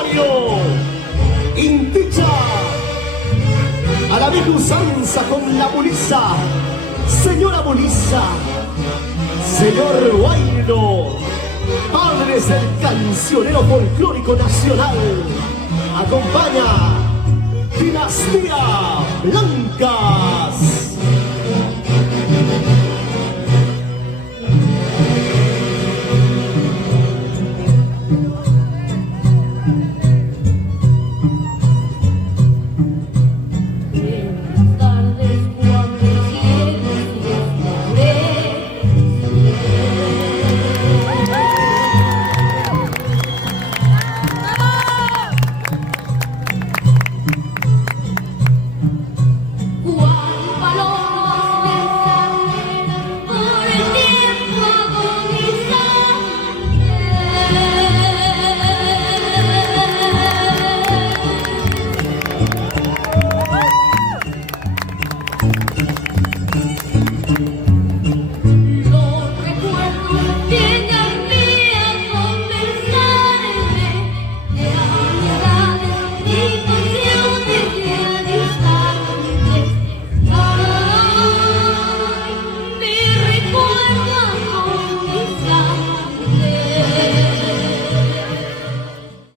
escenario, Inticha, a la vieja usanza con la Mulisa, señora Mulisa, señor Guairo, padres del cancionero folclórico nacional, acompaña Dinastía Blancas.